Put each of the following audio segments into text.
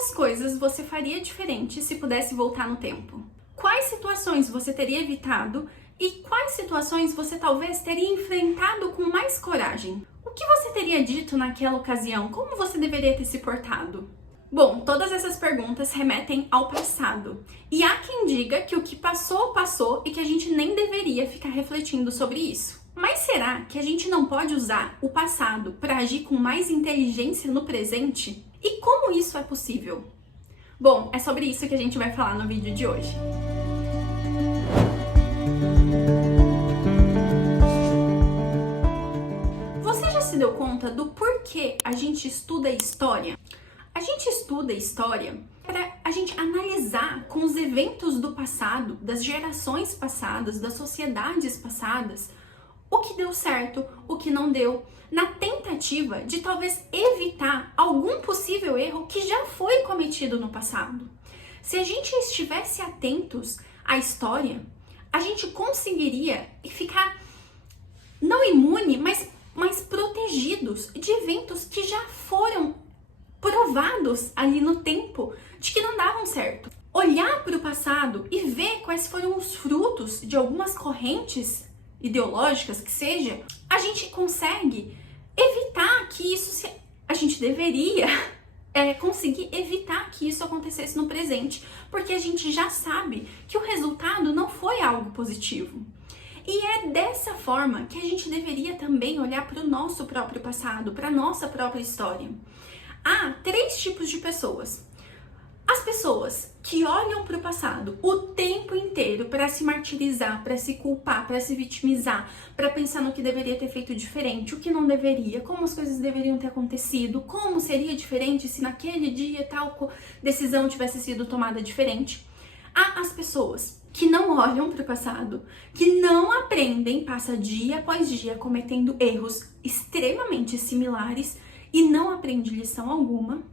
Quais coisas você faria diferente se pudesse voltar no tempo? Quais situações você teria evitado e quais situações você talvez teria enfrentado com mais coragem? O que você teria dito naquela ocasião? Como você deveria ter se portado? Bom, todas essas perguntas remetem ao passado. E há quem diga que o que passou, passou e que a gente nem deveria ficar refletindo sobre isso. Mas será que a gente não pode usar o passado para agir com mais inteligência no presente? E como isso é possível? Bom, é sobre isso que a gente vai falar no vídeo de hoje. Você já se deu conta do porquê a gente estuda história? A gente estuda história para a gente analisar com os eventos do passado, das gerações passadas, das sociedades passadas, o que deu certo, o que não deu, na tentativa de talvez evitar algum possível erro que já foi cometido no passado. Se a gente estivesse atentos à história, a gente conseguiria ficar não imune, mas protegidos de eventos que já foram provados ali no tempo de que não davam certo. Olhar para o passado e ver quais foram os frutos de algumas correntes ideológicas que seja, a gente consegue evitar que isso a gente deveria conseguir evitar que isso acontecesse no presente, porque a gente já sabe que o resultado não foi algo positivo. E é dessa forma que a gente deveria também olhar para o nosso próprio passado, para a nossa própria história. Há 3 tipos de pessoas. As pessoas que olham para o passado o tempo inteiro para se martirizar, para se culpar, para se vitimizar, para pensar no que deveria ter feito diferente, o que não deveria, como as coisas deveriam ter acontecido, como seria diferente se naquele dia tal decisão tivesse sido tomada diferente. Há as pessoas que não olham para o passado, que não aprendem, passa dia após dia cometendo erros extremamente similares e não aprende lição alguma.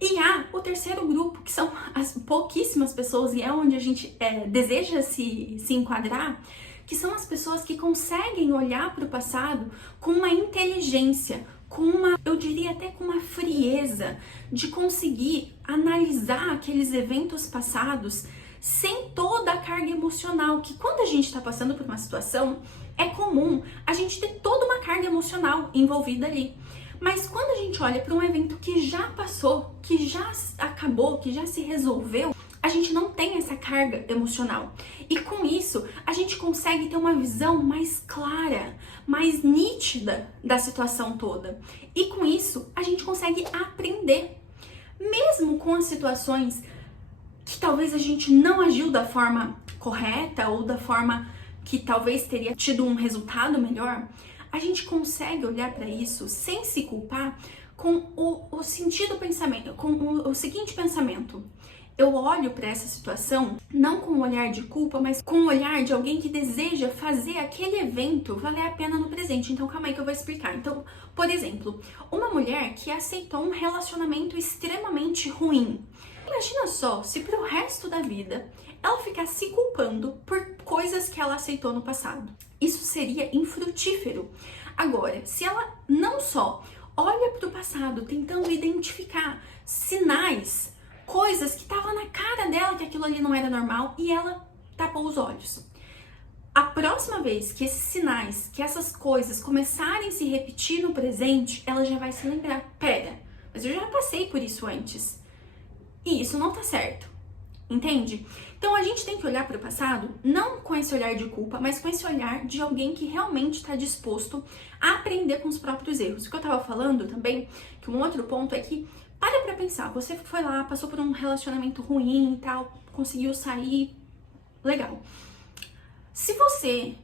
E há o terceiro grupo, que são as pouquíssimas pessoas, e é onde a gente deseja se enquadrar, que são as pessoas que conseguem olhar para o passado com uma inteligência, com uma, eu diria até com uma frieza, de conseguir analisar aqueles eventos passados sem toda a carga emocional, que quando a gente está passando por uma situação, é comum a gente ter toda uma carga emocional envolvida ali. Mas quando a gente olha para um evento que já passou, que já acabou, que já se resolveu, a gente não tem essa carga emocional. E com isso, a gente consegue ter uma visão mais clara, mais nítida da situação toda. E com isso, a gente consegue aprender. Mesmo com as situações que talvez a gente não agiu da forma correta ou da forma que talvez teria tido um resultado melhor, a gente consegue olhar para isso sem se culpar com o sentido pensamento, com o seguinte pensamento: eu olho para essa situação não com um olhar de culpa, mas com um olhar de alguém que deseja fazer aquele evento valer a pena no presente. Então calma aí que eu vou explicar. Então, por exemplo, uma mulher que aceitou um relacionamento extremamente ruim. Imagina só se pro resto da vida ela ficar se culpando por coisas que ela aceitou no passado. Isso seria infrutífero. Agora, se ela não só olha para o passado tentando identificar sinais, coisas que estavam na cara dela que aquilo ali não era normal e ela tapou os olhos. A próxima vez que esses sinais, que essas coisas começarem a se repetir no presente, ela já vai se lembrar: pera, mas eu já passei por isso antes. E isso não tá certo. Entende? Então a gente tem que olhar para o passado não com esse olhar de culpa, mas com esse olhar de alguém que realmente está disposto a aprender com os próprios erros. O que eu tava falando também, que um outro ponto é que para pensar, você foi lá, passou por um relacionamento ruim e tal, conseguiu sair, legal. Se você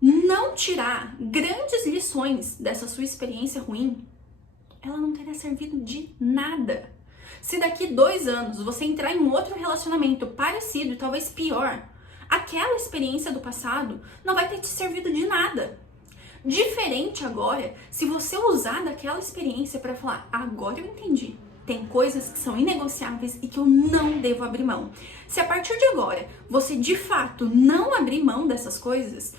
não tirar grandes lições dessa sua experiência ruim, ela não terá servido de nada. Se daqui 2 anos você entrar em um outro relacionamento parecido e talvez pior, aquela experiência do passado não vai ter te servido de nada. Diferente agora, se você usar daquela experiência para falar: agora eu entendi, tem coisas que são inegociáveis e que eu não devo abrir mão. Se a partir de agora você de fato não abrir mão dessas coisas,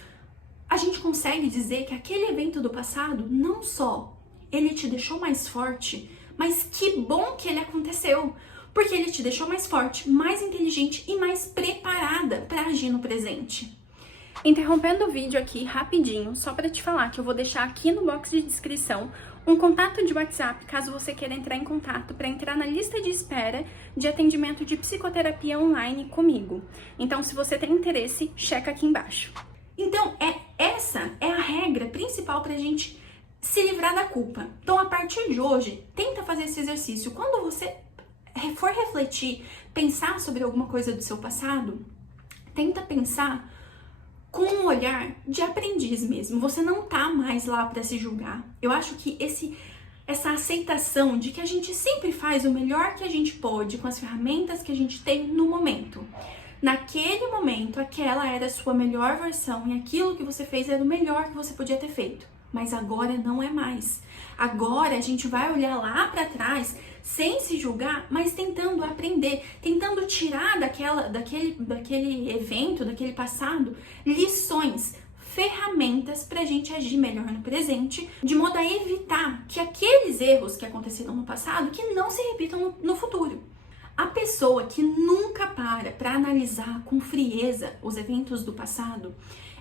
a gente consegue dizer que aquele evento do passado não só ele te deixou mais forte, mas que bom que ele aconteceu, Porque ele te deixou mais forte, mais inteligente e mais preparada para agir no presente. Interrompendo o vídeo aqui rapidinho, só para te falar que eu vou deixar aqui no box de descrição um contato de WhatsApp, caso você queira entrar em contato, para entrar na lista de espera de atendimento de psicoterapia online comigo. Então, se você tem interesse, checa aqui embaixo. Então, essa é a regra principal para a gente se livrar da culpa. Então, a partir de hoje, tenta fazer esse exercício. Quando você for refletir, pensar sobre alguma coisa do seu passado, tenta pensar com um olhar de aprendiz mesmo. Você não tá mais lá para se julgar. Eu acho que essa aceitação de que a gente sempre faz o melhor que a gente pode com as ferramentas que a gente tem no momento. Naquele momento, aquela era a sua melhor versão e aquilo que você fez era o melhor que você podia ter feito. Mas agora não é mais. Agora a gente vai olhar lá para trás sem se julgar, mas tentando aprender, tentando tirar daquele evento, daquele passado, lições, ferramentas para a gente agir melhor no presente, de modo a evitar que aqueles erros que aconteceram no passado, que não se repitam no futuro. A pessoa que nunca para analisar com frieza os eventos do passado,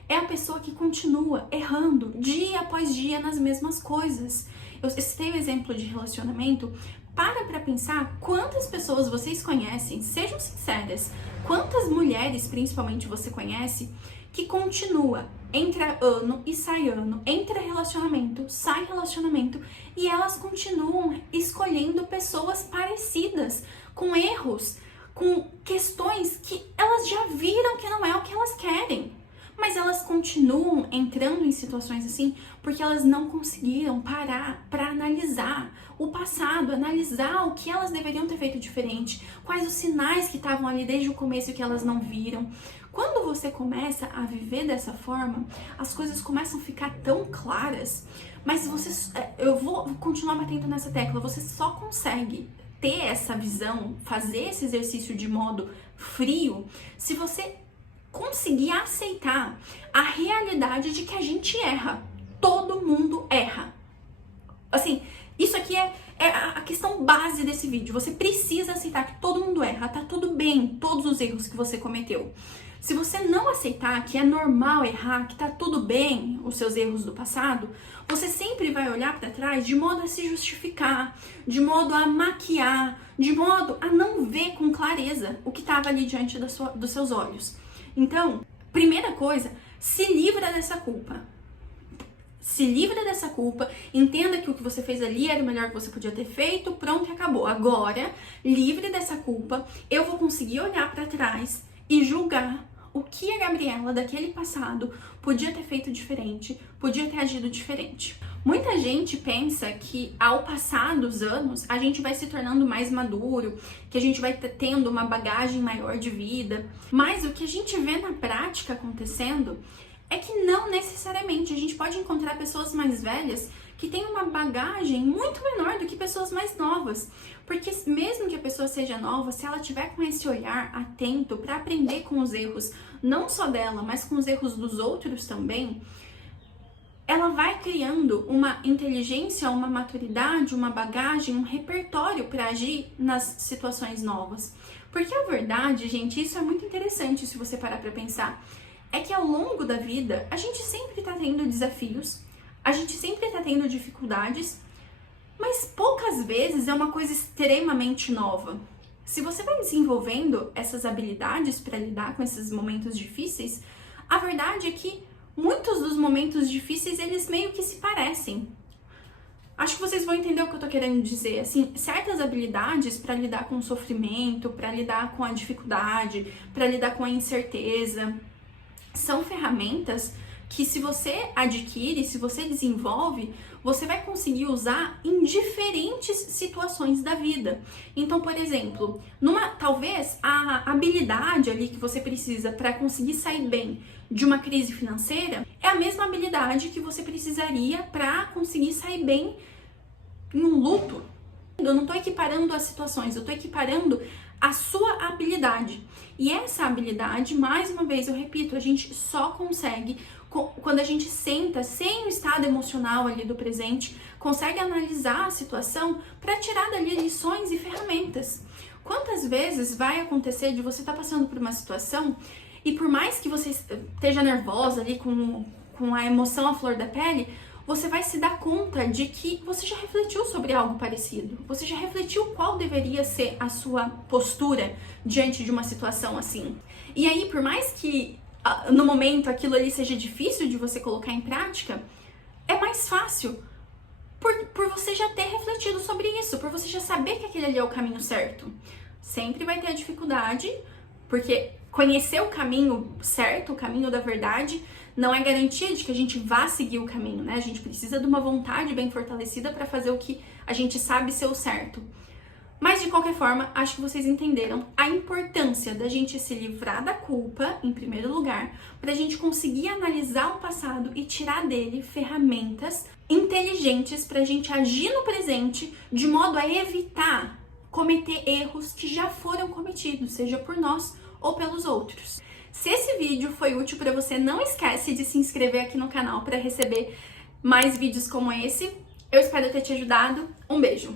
é a pessoa que continua errando dia após dia nas mesmas coisas. Eu citei o exemplo de relacionamento. Para pensar quantas pessoas vocês conhecem, sejam sinceras, quantas mulheres principalmente você conhece que continua, entra ano e sai ano, entra relacionamento, sai relacionamento e elas continuam escolhendo pessoas parecidas, com erros, com questões que elas já viram que não é o que elas querem. Mas elas continuam entrando em situações assim porque elas não conseguiram parar para analisar o passado, analisar o que elas deveriam ter feito diferente, quais os sinais que estavam ali desde o começo e que elas não viram. Quando você começa a viver dessa forma, as coisas começam a ficar tão claras, mas eu vou continuar batendo nessa tecla, você só consegue ter essa visão, fazer esse exercício de modo frio, se você conseguir aceitar a realidade de que a gente erra. Todo mundo erra. Assim, isso aqui é a questão base desse vídeo. Você precisa aceitar que todo mundo erra, tá tudo bem, todos os erros que você cometeu. Se você não aceitar que é normal errar, que tá tudo bem os seus erros do passado, você sempre vai olhar para trás de modo a se justificar, de modo a maquiar, de modo a não ver com clareza o que estava ali diante dos seus olhos. Então, primeira coisa, se livra dessa culpa. Se livra dessa culpa, entenda que o que você fez ali era o melhor que você podia ter feito, pronto e acabou. Agora, livre dessa culpa, eu vou conseguir olhar para trás e julgar o que a Gabriela daquele passado podia ter feito diferente, podia ter agido diferente. Muita gente pensa que ao passar dos anos, a gente vai se tornando mais maduro, que a gente vai tendo uma bagagem maior de vida, mas o que a gente vê na prática acontecendo é que não necessariamente. A gente pode encontrar pessoas mais velhas que têm uma bagagem muito menor do que pessoas mais novas, porque mesmo que a pessoa seja nova, se ela tiver com esse olhar atento para aprender com os erros, não só dela, mas com os erros dos outros também, ela vai criando uma inteligência, uma maturidade, uma bagagem, um repertório para agir nas situações novas. Porque a verdade, gente, isso é muito interessante se você parar para pensar, é que ao longo da vida a gente sempre está tendo desafios, a gente sempre está tendo dificuldades, mas poucas vezes é uma coisa extremamente nova. Se você vai desenvolvendo essas habilidades para lidar com esses momentos difíceis, a verdade é que muitos dos momentos difíceis, eles meio que se parecem. Acho que vocês vão entender o que eu tô querendo dizer. Assim, certas habilidades para lidar com o sofrimento, para lidar com a dificuldade, para lidar com a incerteza, são ferramentas que se você adquire, se você desenvolve, você vai conseguir usar em diferentes situações da vida. Então, por exemplo, talvez a habilidade ali que você precisa para conseguir sair bem de uma crise financeira é a mesma habilidade que você precisaria para conseguir sair bem em um luto. Eu não estou equiparando as situações, eu estou equiparando a sua habilidade. E essa habilidade, mais uma vez eu repito, a gente só consegue quando a gente senta sem o estado emocional ali do presente, consegue analisar a situação para tirar dali lições e ferramentas. muitas vezes vai acontecer de você estar passando por uma situação e por mais que você esteja nervosa ali com a emoção à flor da pele, você vai se dar conta de que você já refletiu sobre algo parecido. Você já refletiu qual deveria ser a sua postura diante de uma situação assim. E aí, por mais que no momento aquilo ali seja difícil de você colocar em prática, é mais fácil por você já ter refletido sobre isso, por você já saber que aquele ali é o caminho certo. Sempre vai ter a dificuldade, porque conhecer o caminho certo, o caminho da verdade, não é garantia de que a gente vá seguir o caminho, né? A gente precisa de uma vontade bem fortalecida para fazer o que a gente sabe ser o certo. Mas de qualquer forma, acho que vocês entenderam a importância da gente se livrar da culpa, em primeiro lugar, para a gente conseguir analisar o passado e tirar dele ferramentas inteligentes para a gente agir no presente de modo a evitar cometer erros que já foram cometidos, seja por nós ou pelos outros. Se esse vídeo foi útil para você, não esquece de se inscrever aqui no canal para receber mais vídeos como esse. Eu espero ter te ajudado. Um beijo!